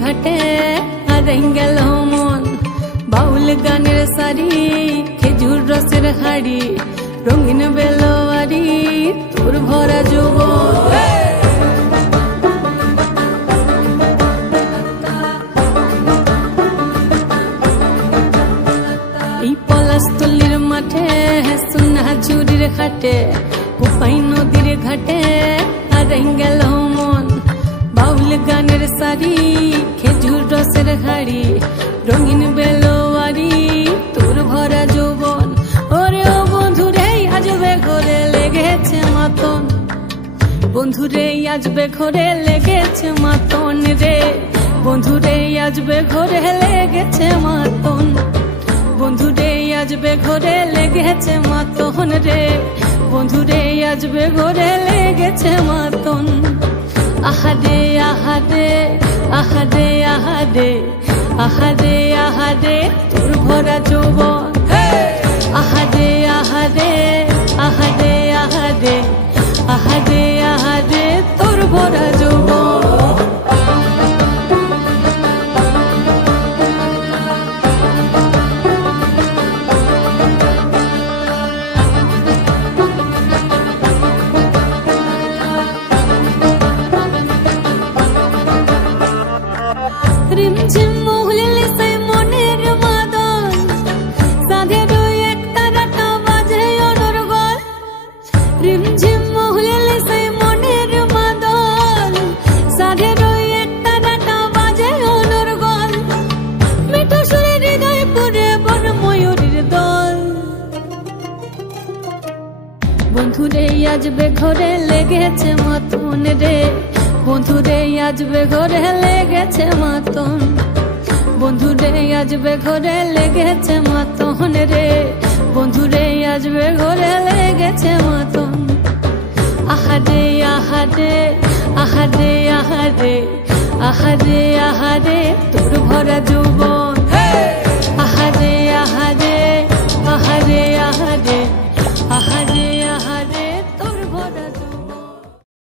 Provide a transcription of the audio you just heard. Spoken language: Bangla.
ঘাটে হারাই গেল মন বাউল গানের সারি খেজুর রসের হাড়ি রঙিন বেলোয়ারি তোর ভরা যৌবন এই পলাশতলির মাঠে সোনা ঝুরির ঘাটে কোপাই নদীর ঘাটে হারাই গেল মন বাউল গানের সারি খেজুর রসের হাড়ি রঙিন বেলোয়ারি তোর ভরা যৌবন ওরে ও বন্ধুরে আজবে ঘরে লেগেছে মাতন বন্ধুরে আজবে ঘরে লেগেছে মাতন রে বন্ধুরে আজবে ঘরে লেগেছে মাতন বন্ধুরে আজবে ঘরে লেগেছে মাতন রে বন্ধুরে আজবে ঘরে লেগেছে মাতন আহারে আহারে আহারে আহারে আহারে আহারে তোর ভরা যৌবন আহারে আহারে আহারে আহারে আহারে আহারে তোর ভরা যৌবন রিমঝিম মহুলিলে সেই মনের মাদন সাধের এক তারাটা বাজে অনর্গল রিমঝিম মহুলিলে সেই মনের মাদন সাধের এক তারাটা বাজে অনর্গল মিঠো সুরে হৃদয় পুরে বন ময়ূরীর দল বন্ধুরে আজবে ঘরে লেগেছে মাতন রে বন্ধুরে আজবে ঘরে লেগেছে মাতন বন্ধুরে আজবে ঘরে লেগেছে মাতন রে বন্ধুরে আজবে ঘরে লেগেছে মাতন আহারে আহারে আহারে আহারে আহারে আহারে তোর ভরা যৌবন আহারে